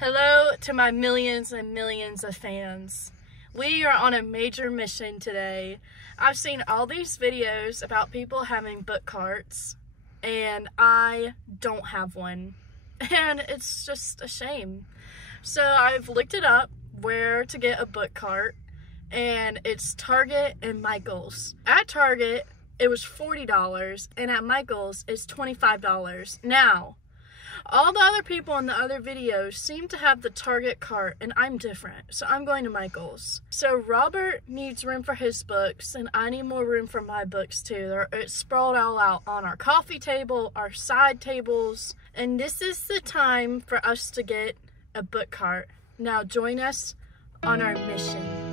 Hello to my millions and millions of fans. We are on a major mission today. I've seen all these videos about people having book carts, and I don't have one. And it's just a shame. So I've looked it up where to get a book cart, and it's Target and Michael's. At Target, it was $40, and at Michael's, it's $25. Now, all the other people in the other videos seem to have the Target cart, and I'm different, so I'm going to Michael's. So Robert needs room for his books, and I need more room for my books too. It's sprawled all out on our coffee table, our side tables, and this is the time for us to get a book cart. Now join us on our mission.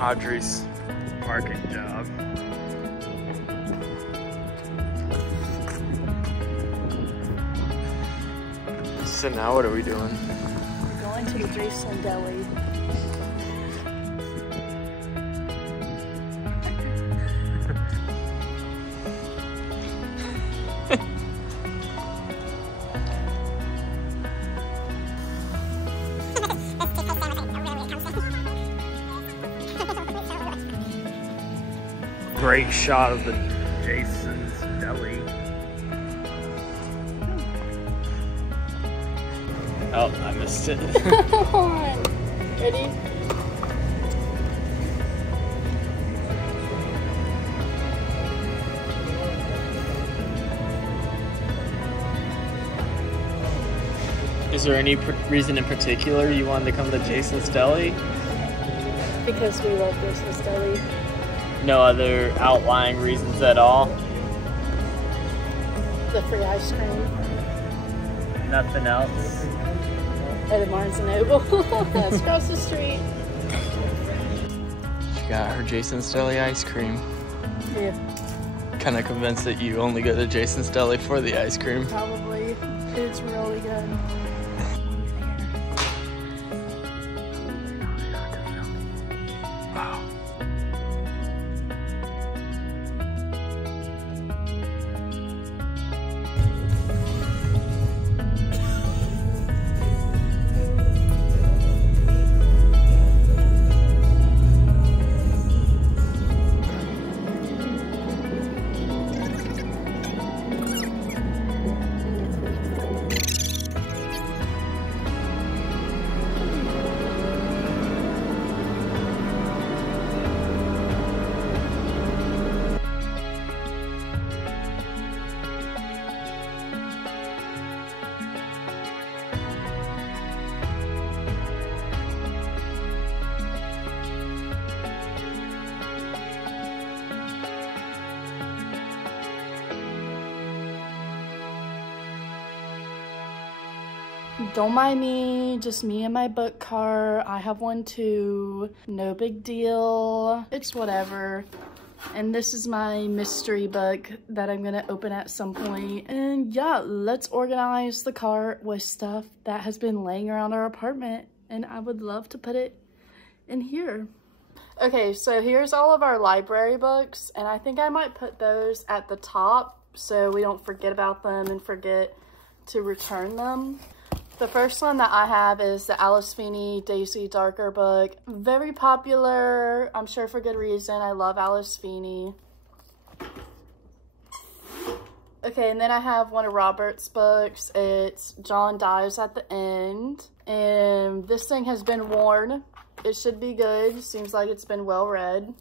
Audrey's marking job. So now what are we doing? We're going to the Jason Deli. Great shot of the Jason's Deli. Oh, I missed it. Come on. Ready? Is there any reason in particular you wanted to come to Jason's Deli? Because we love Jason's Deli. No other outlying reasons at all? The free ice cream. Nothing else? At the Barnes & Noble. That's across the street. She got her Jason's Deli ice cream. Yeah. Kind of convinced that you only go to Jason's Deli for the ice cream. Probably. It's really good. Wow. Don't mind me, just me and my book cart. I have one too. No big deal. It's whatever. And this is my mystery book that I'm gonna open at some point. And yeah, let's organize the cart with stuff that has been laying around our apartment. And I would love to put it in here. Okay, so here's all of our library books. And I think I might put those at the top so we don't forget about them and forget to return them. The first one that I have is the Alice Feeney Daisy Darker book. Very popular, I'm sure for good reason. I love Alice Feeney. Okay, and then I have one of Robert's books. It's John Dies at the End. And this thing has been worn. It should be good. Seems like it's been well read.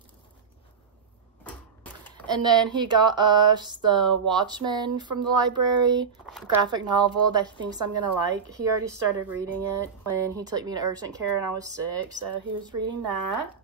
And then he got us The Watchmen from the library, a graphic novel that he thinks I'm gonna like. He already started reading it when he took me to urgent care and I was sick, so he was reading that.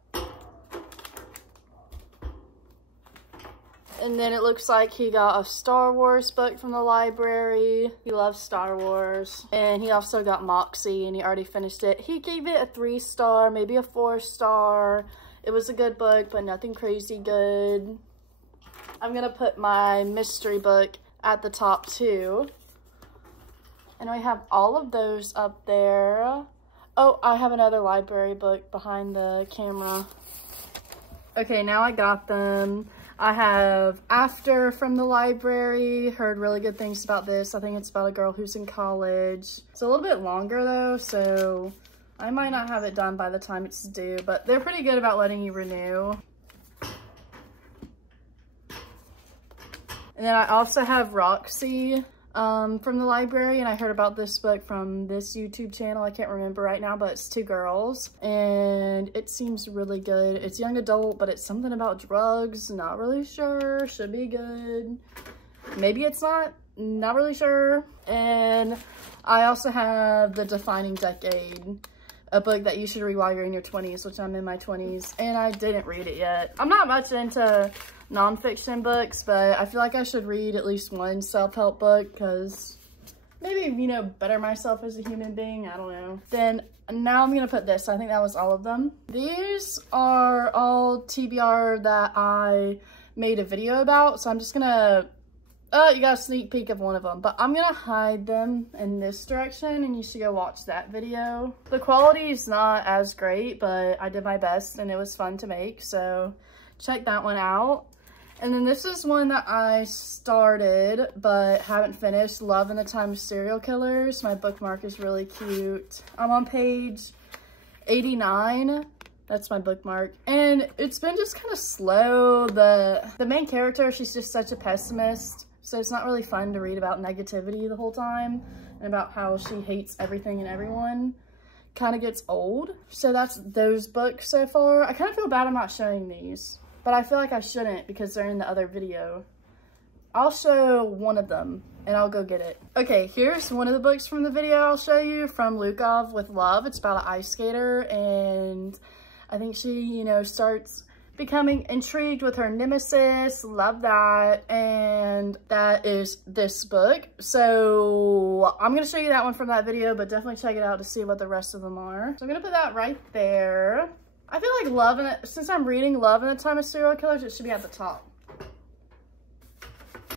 And then it looks like he got a Star Wars book from the library. He loves Star Wars. And he also got Moxie, and he already finished it. He gave it a 3-star, maybe a 4-star. It was a good book, but nothing crazy good. I'm gonna put my mystery book at the top too. And we have all of those up there. Oh, I have another library book behind the camera. Okay, now I got them. I have After from the library. Heard really good things about this. I think it's about a girl who's in college. It's a little bit longer though, so I might not have it done by the time it's due, but they're pretty good about letting you renew. And then I also have Roxy from the library, and I heard about this book from this YouTube channel. I can't remember right now, but it's 2 girls, and it seems really good. It's young adult, but it's something about drugs. Not really sure. Should be good. Maybe it's not really sure. And I also have The Defining Decade, a book that you should read while you're in your 20s, which I'm in my 20s, and I didn't read it yet. I'm not much into nonfiction books, but I feel like I should read at least one self-help book because maybe, you know, better myself as a human being. I don't know. Then now I'm gonna put this. I think that was all of them. These are all TBR that I made a video about, so I'm just gonna you got a sneak peek of one of them, but I'm gonna hide them in this direction and you should go watch that video. The quality is not as great, but I did my best and it was fun to make, so check that one out. And then this is one that I started but haven't finished, Love in the Time of Serial Killers. My bookmark is really cute. I'm on page 89. That's my bookmark. And it's been just kind of slow. The main character, she's just such a pessimist. So it's not really fun to read about negativity the whole time and about how she hates everything and everyone. Kind of gets old. So that's those books so far. I kind of feel bad I'm not showing these, but I feel like I shouldn't because they're in the other video. I'll show one of them and I'll go get it. Okay, here's one of the books from the video I'll show you, from Lukov with Love. It's about an ice skater, and I think she, you know, starts becoming intrigued with her nemesis. Love that. And that is this book. So I'm gonna show you that one from that video, but definitely check it out to see what the rest of them are. So I'm gonna put that right there. I feel like Love in it, since I'm reading Love in the Time of Serial Killers, it should be at the top.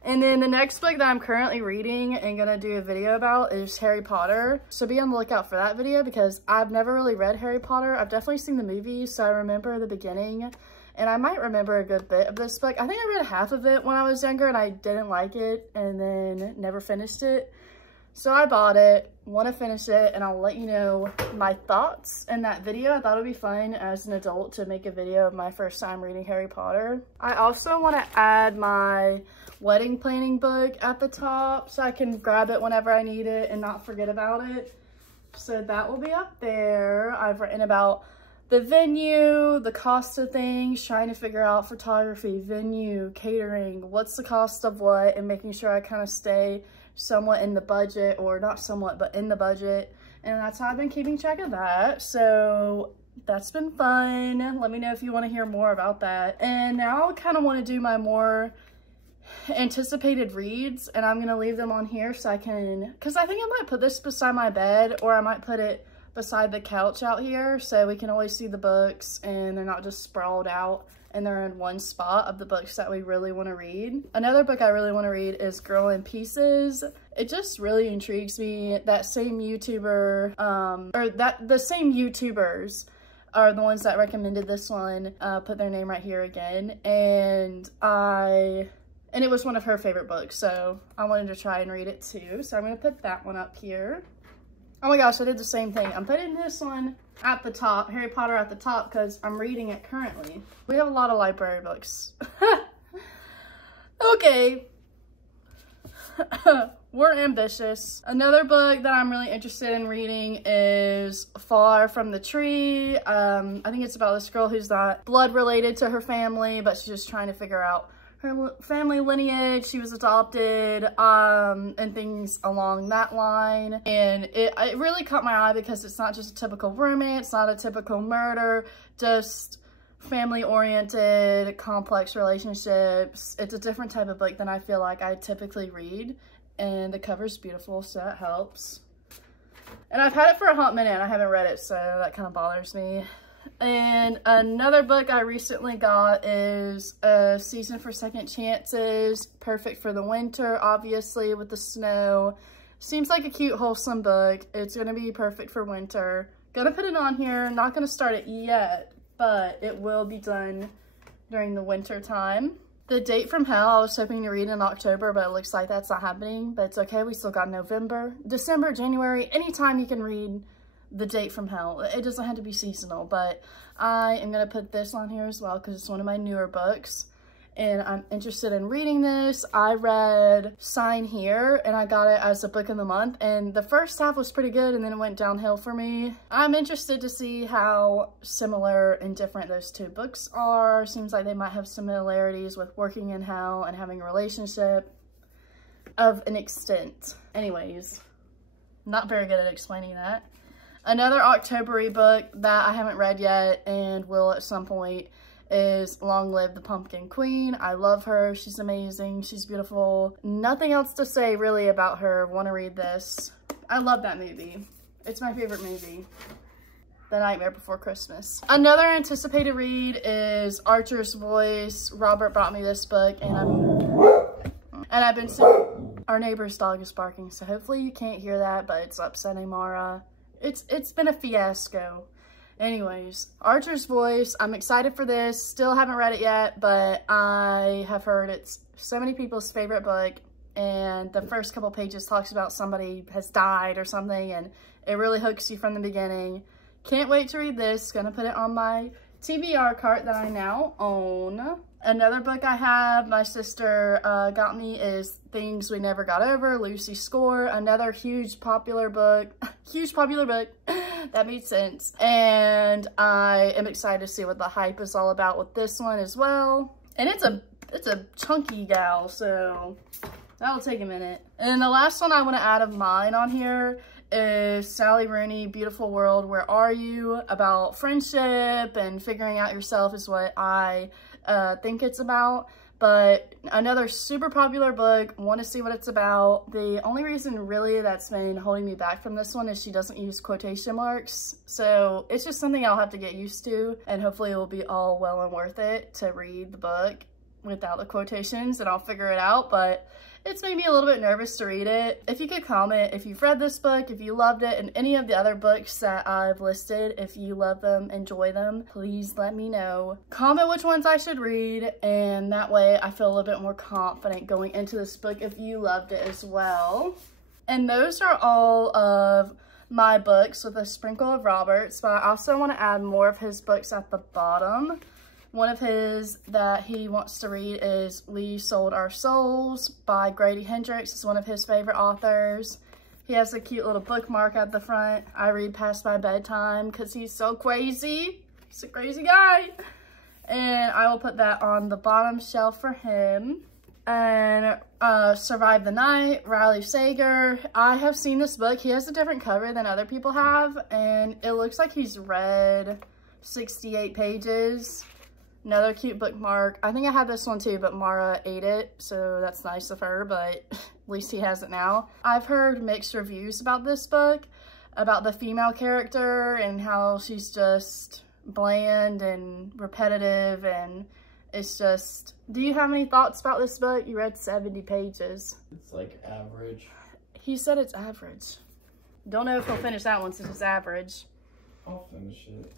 And then the next book that I'm currently reading and gonna do a video about is Harry Potter. So be on the lookout for that video because I've never really read Harry Potter. I've definitely seen the movies, so I remember the beginning. And I might remember a good bit of this book. I think I read half of it when I was younger and I didn't like it and then never finished it. So I bought it, want to finish it, and I'll let you know my thoughts in that video. I thought it would be fun as an adult to make a video of my first time reading Harry Potter. I also want to add my wedding planning book at the top so I can grab it whenever I need it and not forget about it. So that will be up there. I've written about the venue, the cost of things, trying to figure out photography, venue, catering, what's the cost of what, and making sure I kind of stay somewhat in the budget, or not somewhat, but in the budget. And that's how I've been keeping track of that. So that's been fun. Let me know if you want to hear more about that. And now I kind of want to do my more anticipated reads, and I'm going to leave them on here so I can, because I think I might put this beside my bed, or I might put it beside the couch out here so we can always see the books and they're not just sprawled out and they're in one spot of the books that we really want to read. Another book I really want to read is Girl in Pieces. It just really intrigues me. That same YouTuber, the same YouTubers are the ones that recommended this one. Put their name right here again. And it was one of her favorite books, so I wanted to try and read it too. So I'm going to put that one up here. Oh my gosh, I did the same thing. I'm putting this one at the top, Harry Potter at the top, because I'm reading it currently. We have a lot of library books. Okay. We're ambitious. Another book that I'm really interested in reading is Far from the Tree. I think it's about this girl who's not blood related to her family, but she's just trying to figure out her family lineage. She was adopted, and things along that line. And it really caught my eye because it's not just a typical romance, not a typical murder, just family-oriented, complex relationships. It's a different type of book than I feel like I typically read, and the cover's beautiful, so that helps. And I've had it for a hot minute and I haven't read it, so that kind of bothers me. And another book I recently got is A Season for Second Chances. Perfect for the winter, obviously, with the snow Seems like a cute, wholesome book. It's gonna be perfect for winter. Gonna put it on here. Not gonna start it yet, but it will be done during the winter time. The Date from Hell, I was hoping to read in October, but it looks like that's not happening. But it's okay, we still got November, December, January, anytime you can read The Date from Hell. It doesn't have to be seasonal, but I am gonna put this on here as well because it's one of my newer books. And I'm interested in reading this. I read Sign Here, and I got it as a book of the month, and the first half was pretty good, and then it went downhill for me. I'm interested to see how similar and different those two books are. Seems like they might have similarities with working in hell and having a relationship of an extent. Anyways, not very good at explaining that. Another October book that I haven't read yet and will at some point is Long Live the Pumpkin Queen. I love her. She's amazing. She's beautiful. Nothing else to say really about her. Want to read this. I love that movie. It's my favorite movie. The Nightmare Before Christmas. Another anticipated read is Archer's Voice. Robert brought me this book and I've been our neighbor's dog is barking, so hopefully you can't hear that, but it's upsetting Mara. It's been a fiasco. Anyways, Archer's Voice, I'm excited for this. Still haven't read it yet, but I have heard it's so many people's favorite book, and the first couple pages talks about somebody has died or something, and it really hooks you from the beginning. Can't wait to read this. Gonna put it on my TBR cart that I now own. Another book I have, my sister got me, is Things We Never Got Over, Lucy Score. Another huge popular book. Huge popular book. That made sense. And I am excited to see what the hype is all about with this one as well. And it's a chunky gal, so that'll take a minute. And the last one I want to add of mine on here is Sally Rooney, Beautiful World, Where Are You? About friendship and figuring out yourself is what I think it's about. But another super popular book, want to see what it's about. The only reason really that's been holding me back from this one is she doesn't use quotation marks. So it's just something I'll have to get used to, and hopefully it will be all well and worth it to read the book without the quotations, and I'll figure it out. But it's made me a little bit nervous to read it. If you could comment if you've read this book, if you loved it, and any of the other books that I've listed, if you love them, enjoy them, please let me know. Comment which ones I should read, and that way I feel a little bit more confident going into this book if you loved it as well. And those are all of my books with a sprinkle of Robert's, but I also want to add more of his books at the bottom. One of his that he wants to read is We Sold Our Souls by Grady Hendrix. It's one of his favorite authors. He has a cute little bookmark at the front. I read past my bedtime because he's so crazy. He's a crazy guy. And I will put that on the bottom shelf for him. And Survive the Night, Riley Sager. I have seen this book. He has a different cover than other people have, and it looks like he's read 68 pages. Another cute bookmark. I think I had this one too, but Mara ate it, so that's nice of her, but at least he has it now. I've heard mixed reviews about this book, about the female character and how she's just bland and repetitive, and it's just... Do you have any thoughts about this book? You read 70 pages. It's like average. He said it's average. Don't know if he'll finish that one since it's average. I'll finish it.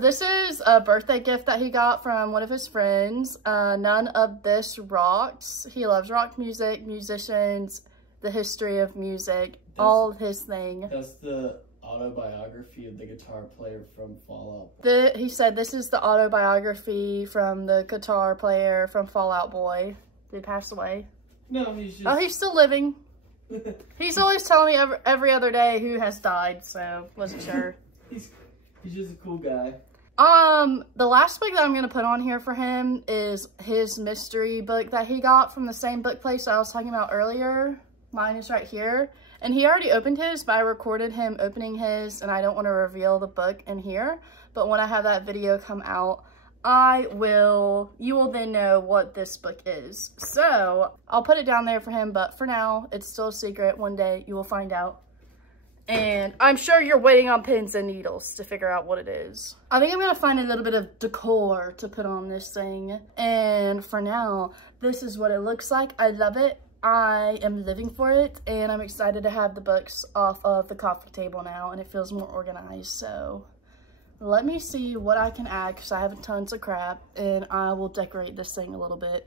This is a birthday gift that he got from one of his friends. None of this rocks. He loves rock music, musicians, the history of music, all his thing. That's the autobiography of the guitar player from Fall Out. He said this is the autobiography from the guitar player from Fall Out Boy. Did he pass away? No, he's just... Oh, he's still living. He's always telling me every other day who has died, so wasn't sure. He's just a cool guy. The last book that I'm going to put on here for him is his mystery book that he got from the same book place I was talking about earlier. Mine is right here. And he already opened his, but I recorded him opening his, and I don't want to reveal the book in here. But when I have that video come out, you will then know what this book is. So, I'll put it down there for him, but for now, it's still a secret. One day, you will find out. And I'm sure you're waiting on pins and needles to figure out what it is. I think I'm going to find a little bit of decor to put on this thing. And for now, this is what it looks like. I love it. I am living for it, and I'm excited to have the books off of the coffee table now, and it feels more organized. So let me see what I can add, because I have tons of crap, and I will decorate this thing a little bit.